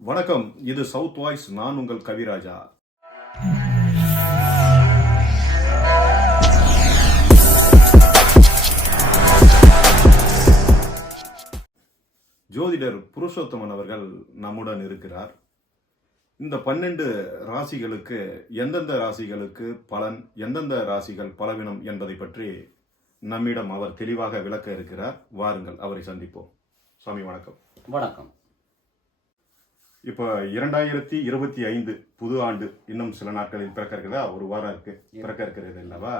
வணக்கம். இது south voice. நான் உங்கள் கவிராஜா. ஜோதிடர் புருஷோத்தமன் அவர்கள் நம்முடன் இருக்கிறார். இந்த 12 ராசிகளுக்கு எந்தெந்த ராசிகளுக்கு பலன், எந்தெந்த ராசிகள் பலவீனம் என்பதை பற்றி நம்மிடம் அவர் தெளிவாக விளக்க இருக்கிறார். வாருங்கள், அவரை சந்திப்போம். சுவாமி வணக்கம். வணக்கம். இப்போ 2025 புது ஆண்டு இன்னும் சில நாட்களில் பிறக்க இருக்கிறதா, ஒரு வாரம் இருக்கு பிறக்க இருக்கிறது அல்லவா?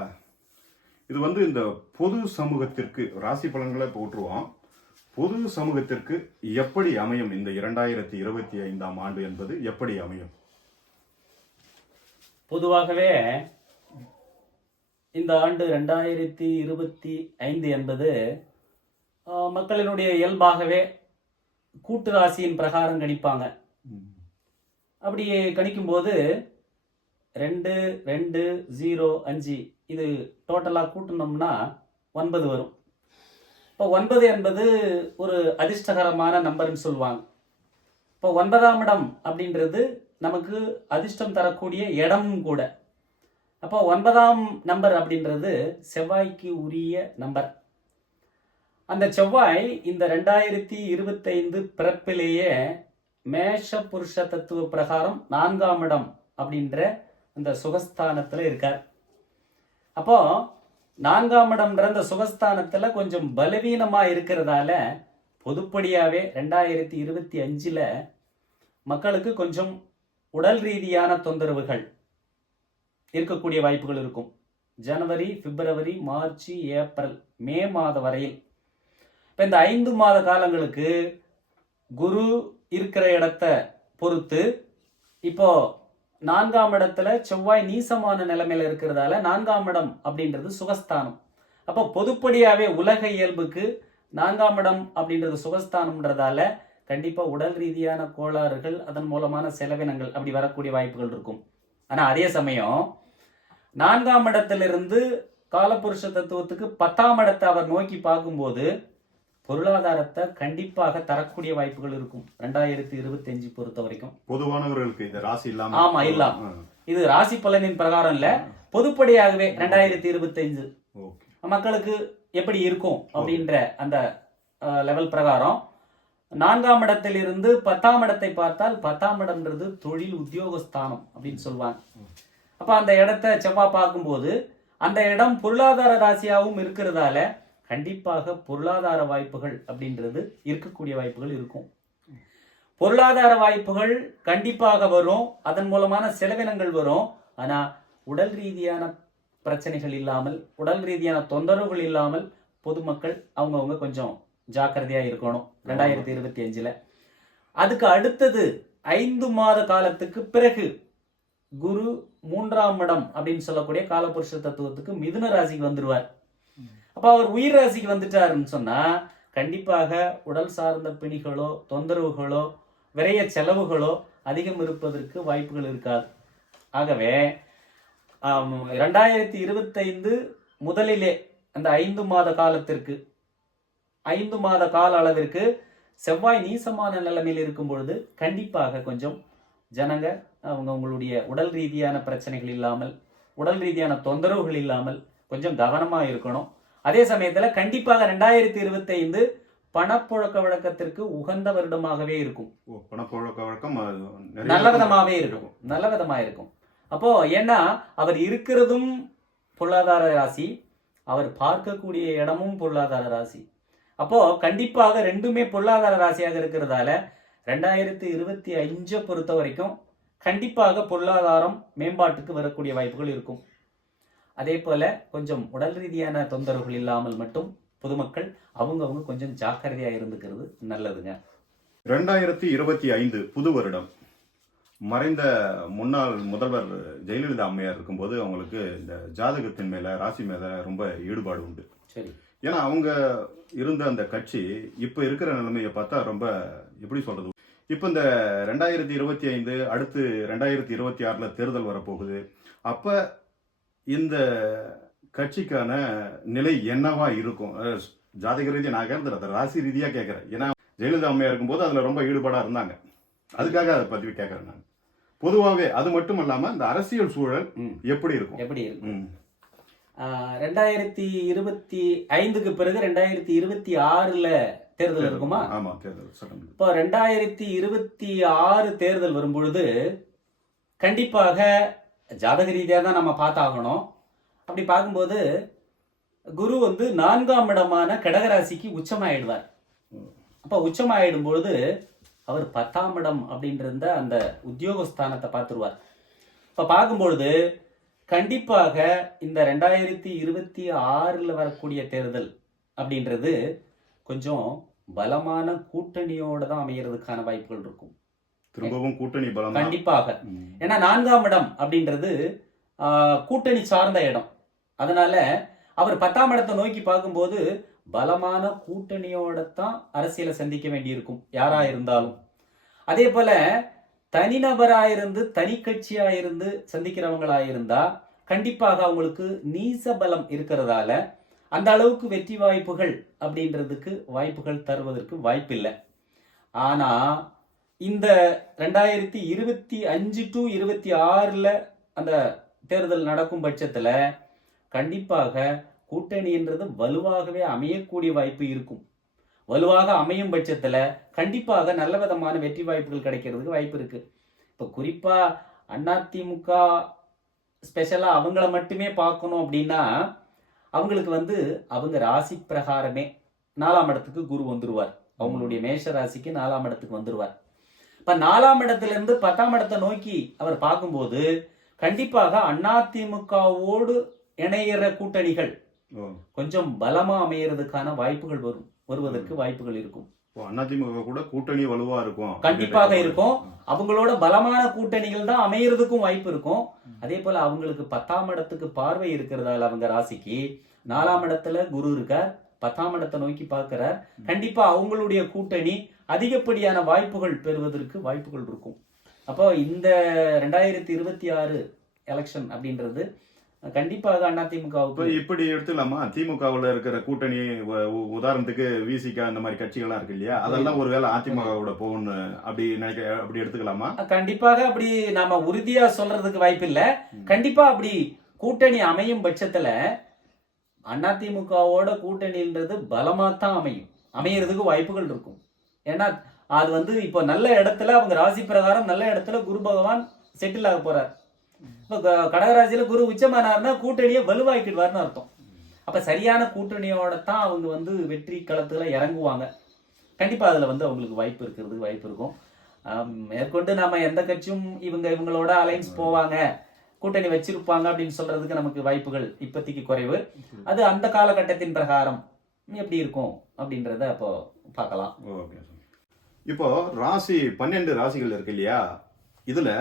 இது இந்த பொது சமூகத்திற்கு ராசி பலன்களை போற்றுவோம். பொது சமூகத்திற்கு எப்படி அமையும் இந்த 2025ஆம் ஆண்டு என்பது எப்படி அமையும்? பொதுவாகவே இந்த ஆண்டு 2025 என்பது மக்களினுடைய இயல்பாகவே கூட்டு ராசியின் பிரகாரம் கணிப்பாங்க. அப்படி கணிக்கும்போது 2, 2, 0, 5 இது டோட்டலாக கூட்டினோம்னா 9 வரும். இப்போ 9 என்பது ஒரு அதிர்ஷ்டகரமான நம்பர்னு சொல்லுவாங்க. இப்போ 9ஆம் இடம் அப்படின்றது நமக்கு அதிர்ஷ்டம் தரக்கூடிய இடமும் கூட. அப்போ 9ஆம் நம்பர் அப்படின்றது செவ்வாய்க்கு உரிய நம்பர். அந்த செவ்வாய் இந்த 2025 பிறப்பிலேயே மேஷ புருஷ தத்துவ பிரகாரம் 4ஆம் இடம் அப்படின்ற அந்த சுகஸ்தானத்தில் இருக்கார். அப்போ 4ஆம் இடம்ன்ற அந்த சுகஸ்தானத்தில் கொஞ்சம் பலவீனமாக இருக்கிறதால பொதுப்படியாகவே 2025 மக்களுக்கு கொஞ்சம் உடல் ரீதியான தொந்தரவுகள் இருக்கக்கூடிய வாய்ப்புகள் இருக்கும். ஜனவரி, பிப்ரவரி, மார்ச், ஏப்ரல், மே மாதம் வரையில். இப்போ இந்த 5 மாத காலங்களுக்கு குரு இருக்கிற இடத்த பொறுத்து இப்போ 4ஆம் இடத்துல செவ்வாய் நீசமான நிலைமையில இருக்கிறதால 4ஆம் இடம் அப்படின்றது சுகஸ்தானம். அப்போ பொதுப்படியாகவே உலக இயல்புக்கு 4ஆம் இடம் அப்படின்றது சுகஸ்தானம்ன்றதால கண்டிப்பா உடல் ரீதியான கோளாறுகள், அதன் மூலமான செலவினங்கள் அப்படி வரக்கூடிய வாய்ப்புகள் இருக்கும். ஆனா அதே சமயம் 4ஆம் இடத்திலிருந்து காலபுருஷ தத்துவத்துக்கு 10ஆம் இடத்தை அவர் நோக்கி பார்க்கும்போது பொருளாதாரத்தை கண்டிப்பாக தரக்கூடிய வாய்ப்புகள் இருக்கும் 2025 பொறுத்த வரைக்கும். பொதுவானவர்களுக்கு இந்த ராசி இல்லாம ஆமா இல்லாம இது ராசி பலனின் பிரகாரம் இல்ல, பொதுப்படியாகவே 2025 மக்களுக்கு எப்படி இருக்கும் அப்படின்ற அந்த லெவல் பிரகாரம் 4ஆம் இடத்திலிருந்து 10ஆம் இடத்தை பார்த்தால் 10ஆம் இடம்ன்றது தொழில் உத்தியோகஸ்தானம் அப்படின்னு சொல்லுவாங்க. அப்ப அந்த இடத்தை செவ்வாய் பார்க்கும்போது அந்த இடம் பொருளாதார ராசியாகவும் இருக்கிறதால கண்டிப்பாக பொருளாதார வாய்ப்புகள் அப்படின்றது இருக்கக்கூடிய வாய்ப்புகள் இருக்கும். பொருளாதார வாய்ப்புகள் கண்டிப்பாக வரும், அதன் மூலமான செலவினங்கள் வரும். ஆனா உடல் ரீதியான பிரச்சனைகள் இல்லாமல், உடல் ரீதியான தொந்தரவுகள் இல்லாமல் பொதுமக்கள் அவங்கவுங்க கொஞ்சம் ஜாக்கிரதையா இருக்கணும் 2025. அதுக்கு அடுத்தது 5 மாத காலத்துக்கு பிறகு குரு 3ஆம் இடம் அப்படின்னு சொல்லக்கூடிய காலபுருஷ தத்துவத்துக்கு மிதுன ராசிக்கு வந்துருவார். அப்போ அவர் உயிர் ராசிக்கு வந்துட்டாருன்னு சொன்னா கண்டிப்பாக உடல் சார்ந்த பிணிகளோ, தொந்தரவுகளோ, விரைய செலவுகளோ அதிகம் இருப்பதற்கு வாய்ப்புகள் இருக்காது. ஆகவே 2025 முதலிலே அந்த 5 மாத காலத்திற்கு 5 மாத கால அளவிற்கு செவ்வாய் நீசமான நிலைமையில் இருக்கும் பொழுது கண்டிப்பாக கொஞ்சம் ஜனங்க அவங்களுடைய உடல் ரீதியான பிரச்சனைகள் இல்லாமல், உடல் ரீதியான தொந்தரவுகள் இல்லாமல் கொஞ்சம் கவனமா இருக்கணும். அதே சமயத்துல கண்டிப்பாக 2025 பணப்புழக்க வழக்கத்திற்கு உகந்த வருடமாகவே இருக்கும். பணப்புழக்க வழக்கம் நல்ல விதமாவே இருக்கும், நல்ல விதமா இருக்கும். அப்போ ஏன்னா அவர் இருக்கிறதும் பொருளாதார ராசி, அவர் பார்க்கக்கூடிய இடமும் பொருளாதார ராசி. அப்போ கண்டிப்பாக ரெண்டுமே பொருளாதார ராசியாக இருக்கிறதால 2025 பொறுத்த வரைக்கும் கண்டிப்பாக பொருளாதாரம் மேம்பாட்டுக்கு வரக்கூடிய வாய்ப்புகள் இருக்கும். அதே போல கொஞ்சம் உடல் ரீதியான தொந்தரவுகள் இல்லாமல் மட்டும் பொதுமக்கள் அவங்கவுங்க கொஞ்சம் ஜாக்கிரதையா இருந்துக்கிறது நல்லதுங்க. 2025 புது வருடம். மறைந்த முன்னாள் முதல்வர் ஜெயலலிதா அம்மையார் இருக்கும்போது அவங்களுக்கு இந்த ஜாதகத்தின் மேல, ராசி மேல ரொம்ப ஈடுபாடு உண்டு. சரி. ஏன்னா அவங்க இருந்த அந்த கட்சி இப்ப இருக்கிற நிலைமையை பார்த்தா ரொம்ப எப்படி சொல்றது, இப்ப இந்த 2025 அடுத்து 2026 தேர்தல் வரப்போகுது. அப்ப இந்த கட்சிக்கான நிலை என்னவா இருக்கும்? ஜாதக ரீதியா நான் கேட்கறது ராசி ரீதியா கேட்கிறேன். ஏன்னா ஜெயலலிதா அம்மையா இருக்கும்போது அதுல ரொம்ப ஈடுபாடா இருந்தாங்க. அதுக்காக அதை பத்தி கேட்கறேன் நான். பொதுவாகவே அது மட்டும் இல்லாம இந்த அரசியல் சூழல் எப்படி இருக்கும்? 2025க்கு பிறகு 2026ல தேர்தல் இருக்குமா? ஆமா, தேர்தல் சட்டம். இப்போ 2026 தேர்தல் வரும்பொழுது கண்டிப்பாக ஜாதக ரீதியாக தான் நம்ம பார்த்தாகணும். அப்படி பார்க்கும்போது குரு வந்து 4ஆம் இடமான கடகராசிக்கு உச்சமாயிடுவார். அப்போ உச்சமாயிடும் பொழுது அவர் 10ஆம் இடம் அப்படின்ற அந்த உத்தியோகஸ்தானத்தை பார்த்துருவார். இப்போ பார்க்கும்பொழுது கண்டிப்பாக இந்த 2026ல் வரக்கூடிய தேர்தல் அப்படின்றது கொஞ்சம் பலமான கூட்டணியோட தான் அமைகிறதுக்கான வாய்ப்புகள் இருக்கும். திரும்பவும் கூட்டணி பலம் கண்டிப்பாக. ஏன்னா 4ஆம் இடம் அப்படின்றது கூட்டணி சார்ந்த இடம். அதனால அவர் 10ஆம் இடத்தை நோக்கி பார்க்கும்போது பலமான கூட்டணியோட தான் அரசியலை சந்திக்க வேண்டியிருக்கும் யாரா இருந்தாலும். அதே போல தனிநபராயிருந்து தனி கட்சியாயிருந்து சந்திக்கிறவங்களாயிருந்தா கண்டிப்பாக அவங்களுக்கு நீச பலம் இருக்கிறதால அந்த அளவுக்கு வெற்றி வாய்ப்புகள் அப்படின்றதுக்கு வாய்ப்புகள் தருவதற்கு வாய்ப்பில்லை. ஆனா இந்த 2025 to 26ல அந்த தேர்தல் நடக்கும் பட்சத்துல கண்டிப்பாக கூட்டணின்றது வலுவாகவே அமையக்கூடிய வாய்ப்பு இருக்கும். வலுவாக அமையும் பட்சத்துல கண்டிப்பாக நல்ல விதமான வெற்றி வாய்ப்புகள் கிடைக்கிறதுக்கு வாய்ப்பு இருக்கு. இப்ப குறிப்பா அதிமுக ஸ்பெஷலா அவங்கள மட்டுமே பார்க்கணும் அப்படின்னா அவங்களுக்கு வந்து அவங்க ராசி பிரகாரமே 4ஆம் இடத்துக்கு குரு வந்துருவார். அவங்களுடைய மேஷ ராசிக்கு 4ஆம் இடத்துக்கு வந்துருவார். இப்ப 4ஆம் இடத்துல இருந்து 10ஆம் இடத்தை நோக்கி அவர் பார்க்கும்போது கண்டிப்பாக அதிமுகவோடு இணையிற கூட்டணிகள் கொஞ்சம் பலமா அமையறதுக்கான வாய்ப்புகள் வருவதற்கு வாய்ப்புகள் இருக்கும். அதிமுக கூட கூட்டணி வலுவா இருக்கும், கண்டிப்பாக இருக்கும். அவங்களோட பலமான கூட்டணிகள் தான் அமையறதுக்கும் வாய்ப்பு இருக்கும். அதே போல அவங்களுக்கு 10ஆம் இடத்துக்கு பார்வை இருக்கிறதால அவங்க ராசிக்கு 4ஆம் இடத்துல குரு இருக்கார், 10ஆம் இடத்தை நோக்கி பார்க்கிறார். கண்டிப்பா அவங்களுடைய கூட்டணி அதிகப்படியான வாய்ப்புகள் பெறுவதற்கு வாய்ப்புகள் இருக்கும். அப்போ இந்த 2026 எலெக்ஷன் அப்படின்றது கண்டிப்பாக அதிமுகவுக்கு இப்படி எடுத்துலாமா? திமுகவுல இருக்கிற கூட்டணி உதாரணத்துக்கு விசிக அந்த மாதிரி கட்சிகள்லாம் இருக்கு இல்லையா, அதெல்லாம் ஒருவேளை அதிமுகவோட போகணும்னு அப்படி எடுத்துக்கலாமா? கண்டிப்பாக அப்படி நாம உறுதியா சொல்றதுக்கு வாய்ப்பு இல்ல. கண்டிப்பா அப்படி கூட்டணி அமையும் பட்சத்துல அதிமுகவோட கூட்டணின்றது பலமா தான் அமையறதுக்கு வாய்ப்புகள் இருக்கும். ஏன்னா அது வந்து இப்போ நல்ல இடத்துல அவங்க ராசி பிரகாரம் நல்ல இடத்துல குரு பகவான் செட்டில் ஆக போறார். இப்போ கடகராசியில குரு உச்சமானார்னா கூட்டணியை வலுவாக்கிடுவார்னு அர்த்தம். அப்ப சரியான கூட்டணியோட தான் அவங்க வந்து வெற்றி களத்துல இறங்குவாங்க. கண்டிப்பா அதுல வந்து அவங்களுக்கு வாய்ப்பு இருக்கிறதுக்கு வாய்ப்பு இருக்கும். மேற்கொண்டு நாம எந்த கட்சியும் இவங்களோட அலைன்ஸ் போவாங்க, கூட்டணி வச்சிருப்பாங்க அப்படின்னு சொல்றதுக்கு நமக்கு வாய்ப்புகள் இப்போதைக்கு குறைவு. அது அந்த காலகட்டத்தின் பிரகாரம் எப்படி இருக்கும் அப்படின்றத அப்போ பார்க்கலாம். இப்போ ராசி 12 ராசிகள் இருக்கு இல்லையா, இதுல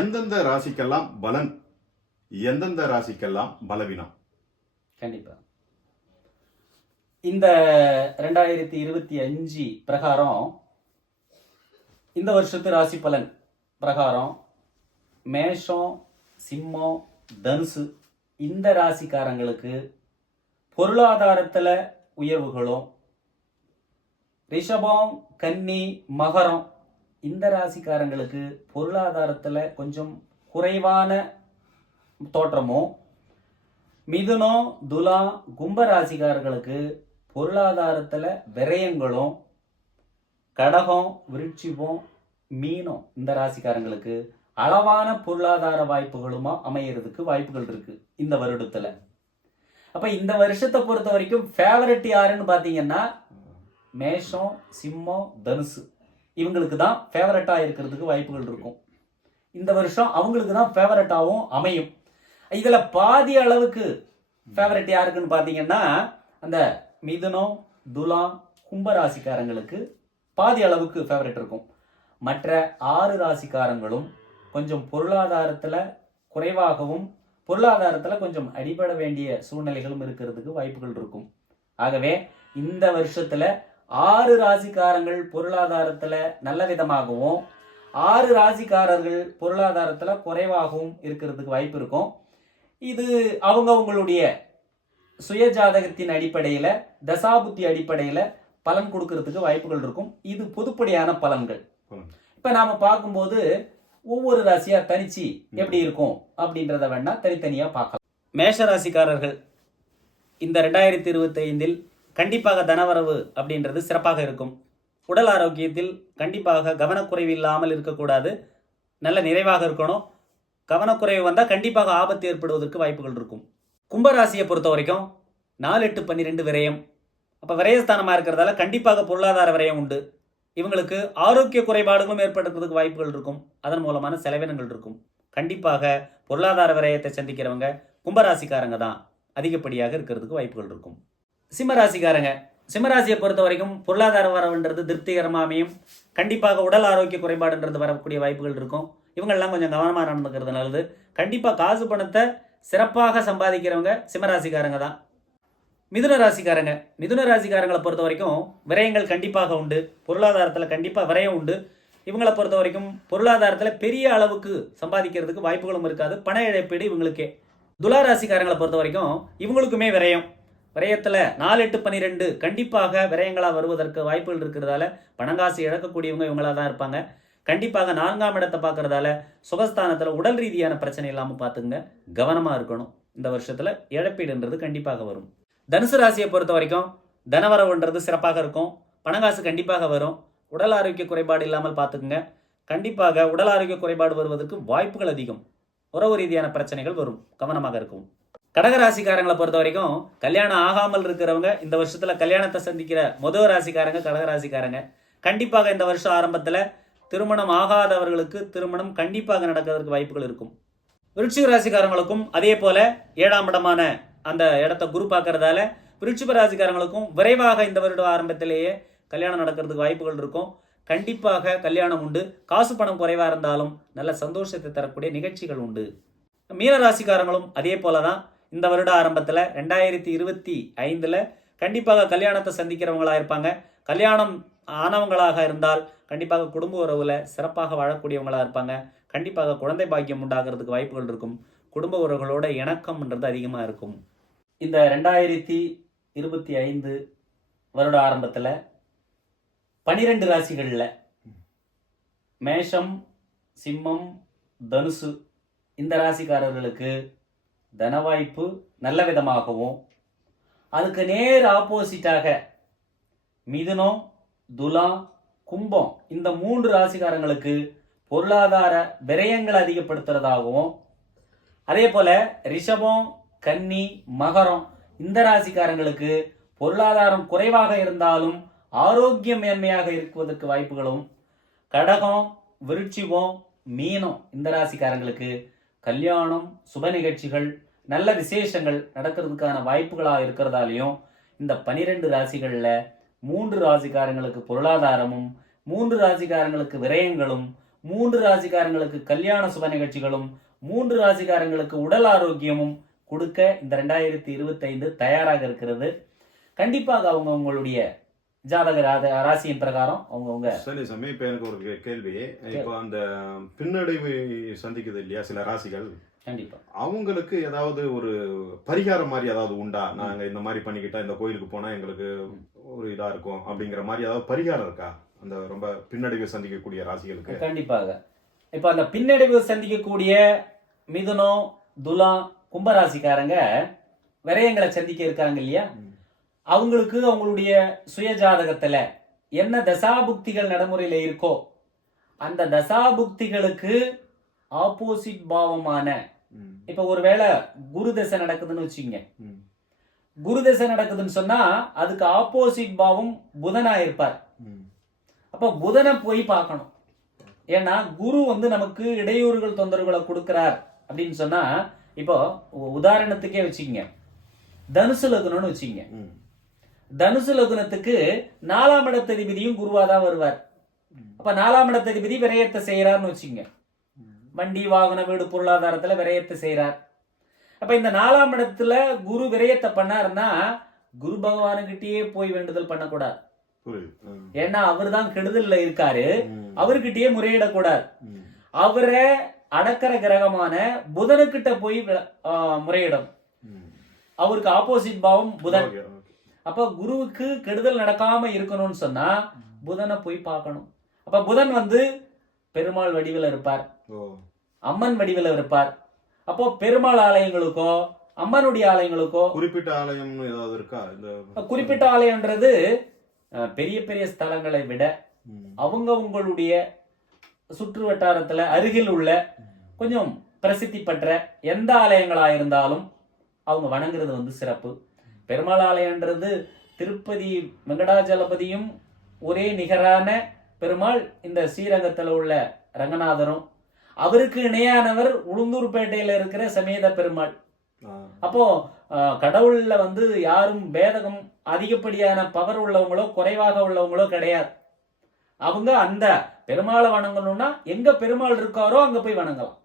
எந்தெந்த ராசிக்கெல்லாம் பலன், எந்தெந்த ராசிக்கெல்லாம் பலவீனம்? கண்டிப்பா இந்த 2025 பிரகாரம் இந்த வருஷத்து ராசி பலன் பிரகாரம் மேஷம், சிம்மம், தனுசு இந்த ராசிக்காரங்களுக்கு பொருளாதாரத்துல உயர்வுகளும், ரிஷபம், கன்னி, மகரம் இந்த ராசிக்காரங்களுக்கு பொருளாதாரத்துல கொஞ்சம் குறைவான தோற்றமும், மிதுனம், துலா, கும்ப ராசிக்காரர்களுக்கு பொருளாதாரத்துல விரயங்களும், கடகம், விருட்சிபம், மீனம் இந்த ராசிக்காரங்களுக்கு அளவான பொருளாதார வாய்ப்புகளுமா அமையறதுக்கு வாய்ப்புகள் இருக்கு இந்த வருடத்துல. அப்ப இந்த வருஷத்தை பொறுத்த வரைக்கும் ஃபேவரட் யாருன்னு பாத்தீங்கன்னா மேஷம், சிம்மம், தனுசு இவங்களுக்கு தான் ஃபேவரட்டா இருக்கிறதுக்கு வாய்ப்புகள் இருக்கும். இந்த வருஷம் அவங்களுக்கு தான் ஃபேவரட்டாவும் அமையும். இதுல பாதி அளவுக்கு ஃபேவரட் யாருக்குன்னு பாத்தீங்கன்னா அந்த மிதுனம், துலாம், கும்ப ராசிக்காரங்களுக்கு பாதி அளவுக்கு ஃபேவரட் இருக்கும். மற்ற 6 ராசிக்காரங்களும் கொஞ்சம் பொருளாதாரத்துல குறைவாகவும் பொருளாதாரத்துல கொஞ்சம் அடிபட வேண்டிய சூழ்நிலைகளும் இருக்கிறதுக்கு வாய்ப்புகள் இருக்கும். ஆகவே இந்த வருஷத்துல 6 ராசிக்காரங்கள் பொருளாதாரத்துல நல்ல விதமாகவும் 6 ராசிக்காரர்கள் பொருளாதாரத்துல குறைவாகவும் இருக்கிறதுக்கு வாய்ப்பு இருக்கும். இது அவங்களுடைய சுய ஜாதகத்தின் அடிப்படையில, தசாபுத்தி அடிப்படையில பலன் கொடுக்கறதுக்கு வாய்ப்புகள் இருக்கும். இது பொதுப்படையான பலன்கள். இப்ப நாம பார்க்கும்போது ஒவ்வொரு ராசியா தனிச்சு எப்படி இருக்கும் அப்படின்றத வேணா தனித்தனியா பார்க்கலாம். மேஷ ராசிக்காரர்கள் இந்த 2025 கண்டிப்பாக தனவரவு அப்படின்றது சிறப்பாக இருக்கும். உடல் ஆரோக்கியத்தில் கண்டிப்பாக கவனக்குறைவு இல்லாமல் இருக்கக்கூடாது, நல்ல நிறைவாக இருக்கணும். கவனக்குறைவு வந்தால் கண்டிப்பாக ஆபத்து ஏற்படுவதற்கு வாய்ப்புகள் இருக்கும். கும்பராசியை பொறுத்த வரைக்கும் 4, 8, 12 விரயம். அப்போ விரயஸ்தானமாக இருக்கிறதால கண்டிப்பாக பொருளாதார விரயம் உண்டு. இவங்களுக்கு ஆரோக்கிய குறைபாடுகளும் ஏற்படுறதுக்கு வாய்ப்புகள் இருக்கும். அதன் மூலமான செலவினங்கள் இருக்கும். கண்டிப்பாக பொருளாதார விரயத்தை சந்திக்கிறவங்க கும்பராசிக்காரங்க தான் அதிகப்படியாக இருக்கிறதுக்கு வாய்ப்புகள் இருக்கும். சிம்மராசிக்காரங்க, சிம்மராசியை பொறுத்த வரைக்கும் பொருளாதார வரவுன்றது திருப்திகரமாக அமையும். கண்டிப்பாக உடல் ஆரோக்கிய குறைபாடுன்றது வரக்கூடிய வாய்ப்புகள் இருக்கும். இவங்கெல்லாம் கொஞ்சம் கவனமாக நடந்துக்கிறது நல்லது. கண்டிப்பாக காசு பணத்தை சிறப்பாக சம்பாதிக்கிறவங்க சிம்மராசிக்காரங்க தான். மிதுன ராசிக்காரங்க, மிதுன ராசிக்காரங்களை பொறுத்த வரைக்கும் விரயங்கள் கண்டிப்பாக உண்டு. பொருளாதாரத்தில் கண்டிப்பாக விரயம் உண்டு. இவங்களை பொறுத்த வரைக்கும் பொருளாதாரத்தில் பெரிய அளவுக்கு சம்பாதிக்கிறதுக்கு வாய்ப்புகளும் இருக்காது. பண இழப்பீடு இவங்களுக்கே. துலா ராசிக்காரங்களை பொறுத்த வரைக்கும் இவங்களுக்குமே விரயம். விரயத்தில் 4, 8, 12 கண்டிப்பாக விரயங்களாக வருவதற்கு வாய்ப்புகள் இருக்கிறதால பணங்காசு இழக்கக்கூடியவங்க இவங்களாக தான் இருப்பாங்க. கண்டிப்பாக 4ஆம் இடத்தை பார்க்கறதால சுகஸ்தானத்தில் உடல் ரீதியான பிரச்சனை இல்லாமல் பார்த்துங்க, கவனமாக இருக்கணும். இந்த வருஷத்தில் இழப்பீடுன்றது கண்டிப்பாக வரும். தனுசு ராசியை பொறுத்த வரைக்கும் தனவரவுன்றது சிறப்பாக இருக்கும். பணங்காசு கண்டிப்பாக வரும். உடல் ஆரோக்கிய குறைபாடு இல்லாமல் பார்த்துக்குங்க. கண்டிப்பாக உடல் ஆரோக்கிய குறைபாடு வருவதற்கு வாய்ப்புகள் அதிகம். உறவு ரீதியான பிரச்சனைகள் வரும், கவனமாக இருக்கும். கடகராசிக்காரங்களை பொறுத்த வரைக்கும் கல்யாணம் ஆகாமல் இருக்கிறவங்க இந்த வருஷத்தில் கல்யாணத்தை சந்திக்கிற முதல் ராசிக்காரங்க கடகராசிக்காரங்க. கண்டிப்பாக இந்த வருஷம் ஆரம்பத்தில் திருமணம் ஆகாதவர்களுக்கு திருமணம் கண்டிப்பாக நடக்கிறதுக்கு வாய்ப்புகள் இருக்கும். விருச்சிக ராசிக்காரங்களுக்கும் அதே போல 7ஆம் இடமான அந்த இடத்த குரு பார்க்கறதால விருச்சிக ராசிக்காரங்களுக்கும் விரைவாக இந்த வருட ஆரம்பத்திலேயே கல்யாணம் நடக்கிறதுக்கு வாய்ப்புகள் இருக்கும். கண்டிப்பாக கல்யாணம் உண்டு. காசு பணம் குறைவாக இருந்தாலும் நல்ல சந்தோஷத்தை தரக்கூடிய நிகழ்ச்சிகள் உண்டு. மீன ராசிக்காரங்களும் அதே போல தான் இந்த வருட ஆரம்பத்தில் 2025 கண்டிப்பாக கல்யாணத்தை சந்திக்கிறவங்களா இருப்பாங்க. கல்யாணம் ஆனவங்களாக இருந்தால் கண்டிப்பாக குடும்ப உறவில் சிறப்பாக வாழக்கூடியவங்களா இருப்பாங்க. கண்டிப்பாக குழந்தை பாக்கியம் உண்டாகிறதுக்கு வாய்ப்புகள் இருக்கும். குடும்ப உறவுகளோட இணக்கம்ன்றது அதிகமாக இருக்கும். இந்த 2025 வருட ஆரம்பத்தில் 12 ராசிகளில் மேஷம், சிம்மம், தனுசு இந்த ராசிக்காரர்களுக்கு தனவாய்ப்பு நல்ல விதமாகவும், அதுக்கு நேர் ஆப்போசிட்டாக மிதுனம், துலாம், கும்பம் இந்த 3 ராசிக்காரங்களுக்கு பொருளாதார விரயங்கள் அதிகப்படுத்துறதாகவும், அதே போல ரிஷபம், கன்னி, மகரம் இந்த ராசிக்காரங்களுக்கு பொருளாதாரம் குறைவாக இருந்தாலும் ஆரோக்கிய மேன்மையாக இருக்குவதற்கு வாய்ப்புகளும், கடகம், விருச்சிகம், மீனம் இந்த ராசிக்காரங்களுக்கு கல்யாணம், சுப நிகழ்ச்சிகள், நல்ல விசேஷங்கள் நடக்கிறதுக்கான வாய்ப்புகளாக இருக்கிறதாலையும் இந்த 12 ராசிகளில் 3 ராசிக்காரங்களுக்கு பொருளாதாரமும், 3 ராசிக்காரங்களுக்கு விரயங்களும், 3 ராசிக்காரங்களுக்கு கல்யாண சுப நிகழ்ச்சிகளும், 3 ராசிக்காரங்களுக்கு உடல் ஆரோக்கியமும் கொடுக்க இந்த 2025 தயாராக இருக்கிறது. கண்டிப்பாக அவங்களுடைய ஜாதக ராசியின் பிரகாரம் அவங்கவுங்க. சரி சாமி, இப்போ எனக்கு ஒரு கேள்வி. இப்போ அந்த பின்னடைவு சந்திக்குது இல்லையா சில ராசிகள், கண்டிப்பா அவங்களுக்கு ஏதாவது ஒரு பரிகாரம் மாதிரி ஏதாவது உண்டா? நாங்க இந்த மாதிரி பண்ணிக்கிட்டா இந்த கோயிலுக்கு போனா எங்களுக்கு ஒரு இதா இருக்கும் அப்படிங்கிற மாதிரி ஏதாவது பரிகாரம் இருக்கா அந்த ரொம்ப பின்னடைவு சந்திக்கக்கூடிய ராசிகளுக்கு? கண்டிப்பாக. இப்போ அந்த பின்னடைவு சந்திக்கக்கூடிய மிதுனம், துலாம், கும்பராசிக்காரங்க விரயங்களை சந்திக்க இருக்காங்க இல்லையா, அவங்களுக்கு அவங்களுடைய சுய ஜாதகத்துல என்ன தசாபுக்திகள் நடைமுறையில இருக்கோ அந்த தசாபுக்திகளுக்கு ஆப்போசிட் பாவமான, இப்ப ஒருவேளை குரு தசை நடக்குதுன்னு வச்சுங்க, குரு தசை நடக்குதுன்னு சொன்னா அதுக்கு ஆப்போசிட் பாவம் புதனா இருப்பார். அப்ப புதனை போய் பார்க்கணும். ஏன்னா குரு நமக்கு இடையூறுகள் தொந்தரவுகளை கொடுக்கிறார் அப்படின்னு சொன்னா, இப்போ உதாரணத்துக்கே வச்சுக்கங்க, தனுசு லக்னம்னு வச்சுக்கங்க. தனுசு லக்னத்துக்கு 4ஆம் இடத்ததிபதியும் குருவாதான் வருவார். அப்ப 4ஆம் இடத்ததிபதி விரயத்தை செய்யறாருன்னு வச்சுக்கங்க. வண்டி, வாகன, வீடு, பொருளாதாரத்துல விரயத்தை செய்யறார். அப்ப இந்த 4ஆம் இடத்துல குரு விரயத்தை பண்ணாருன்னா குரு பகவானுகிட்டயே போய் வேண்டுதல் பண்ணக்கூடாது. ஏன்னா அவர் தான் கெடுதல்ல இருக்காரு, அவர்கிட்டயே முறையிடக்கூடாது. அவரை அடக்கிற கிரகமான புதனுக்கிட்ட போய் முறையிடும். அவருக்கு ஆப்போசிட் பாவம் புதன். அப்ப குருவுக்கு கெடுதல் நடக்காம இருக்கணும்னு சொன்னா புதனை போய் பார்க்கணும். அப்ப புதன் பெருமாள் வடிவில் இருப்பார், ஓ அம்மன் வடிவில் இருப்பார். அப்போ பெருமாள் ஆலயங்களுக்கோ அம்மனுடைய ஆலயங்களுக்கோ குறிப்பிட்ட ஆலயம் ஏதாவது இருக்கா? இந்த குறிப்பிட்ட ஆலயம்ன்றது பெரிய பெரிய ஸ்தலங்களை விட அவங்க உங்களுடைய சுற்று வட்டாரத்துல அருகில் உள்ள கொஞ்சம் பிரசித்தி பெற்ற எந்த ஆலயங்களா இருந்தாலும் அவங்க வணங்குறது வந்து சிறப்பு. பெருமாள் ஆலயம்ன்றது திருப்பதி வெங்கடாஜலபதியும் ஒரே நிகரான பெருமாள் இந்த ஸ்ரீரங்கத்தில் உள்ள ரங்கநாதரும், அவருக்கு இணையானவர் உளுந்தூர்பேட்டையில இருக்கிற சமேத பெருமாள். அப்போ கடவுள்ல வந்து யாரும் பேதகம் அதிகப்படியான பவர் உள்ளவங்களோ குறைவாக உள்ளவங்களோ கிடையாது. அவங்க அந்த பெருமாளை வணங்கணும்னா எங்க பெருமாள் இருக்காரோ அங்க போய் வணங்கலாம்.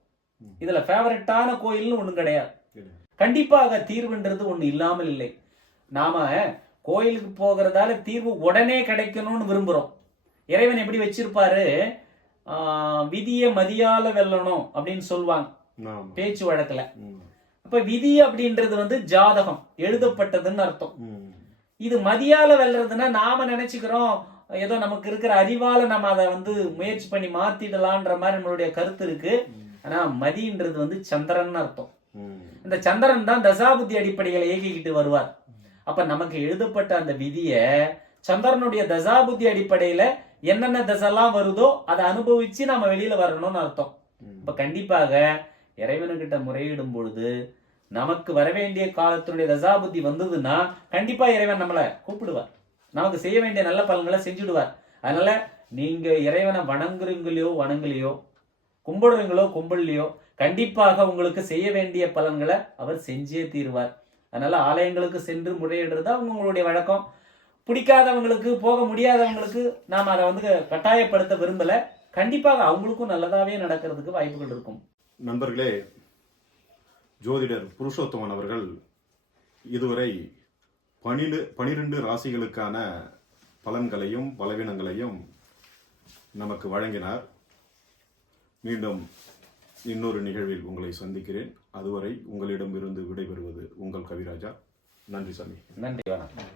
இதுல ஃபேவரட்டான கோயில்னு ஒண்ணும் கிடையாது. கண்டிப்பாக தீர்வுன்றது ஒண்ணு இல்லாமல் இல்லை. நாம கோயிலுக்கு போகிறதால தீர்வு உடனே கிடைக்கணும்னு விரும்புறோம். இறைவன் எப்படி வச்சிருப்பாரு, விதிய மதியால வெல்லணும் அப்படின்னு சொல்லுவாங்க பேச்சு வழக்குல. அப்ப விதி அப்படின்றது வந்து ஜாதகம் எழுதப்பட்டதுன்னு அர்த்தம். இது மதியால வெல்றதுன்னா நாம நினைச்சுக்கிறோம் ஏதோ நமக்கு இருக்கிற அறிவால நம்ம அதை வந்து முயற்சி பண்ணி மாத்திடலான்ற மாதிரி நம்மளுடைய கருத்து இருக்கு. ஆனா மதின்றது வந்து சந்திரன் அர்த்தம். இந்த சந்திரன் தான் தசாபுத்தி அடிப்படைகளை இயக்கிக்கிட்டு வருவார். அப்ப நமக்கு எழுதப்பட்ட அந்த விதிய சந்திரனுடைய தசாபுத்தி அடிப்படையில என்னென்ன தசைலாம் வருதோ அதை அனுபவிச்சு நாம வெளியில வரணும்னு அர்த்தம். இப்ப கண்டிப்பாக இறைவனுக்கிட்ட முறையிடும் பொழுது நமக்கு வரவேண்டிய காலத்தினுடைய தசாபுத்தி வந்ததுன்னா கண்டிப்பா இறைவன் நம்மளை கூப்பிடுவார், நமக்கு செய்ய வேண்டிய நல்ல பலன்களை செஞ்சுடுவார். அதனால நீங்க இறைவனை வணங்கலையோ கும்பிடுறீங்களோ கும்பிடலையோ கண்டிப்பாக உங்களுக்கு செய்ய வேண்டிய பலன்களை அவர் செஞ்சே தீருவார். அதனால ஆலயங்களுக்கு சென்று முறையிடுறது அவங்களுடைய வழக்கம். பிடிக்காதவங்களுக்கு, போக முடியாதவங்களுக்கு நாம் அதை வந்து கட்டாயப்படுத்த விரும்பல. கண்டிப்பாக அவங்களுக்கும் நல்லதாவே நடக்கிறதுக்கு வாய்ப்புகள் இருக்கும். நண்பர்களே, ஜோதிடர் புருஷோத்தமன் அவர்கள் இதுவரை 12 ராசிகளுக்கான பலன்களையும் பலவீனங்களையும் நமக்கு வழங்கினார். மீண்டும் இன்னொரு நிகழ்வில் உங்களை சந்திக்கிறேன். அதுவரை உங்களிடம் இருந்து விடைபெறுவது உங்கள் கவிராஜா. நன்றி சாமி. நன்றி, வணக்கம்.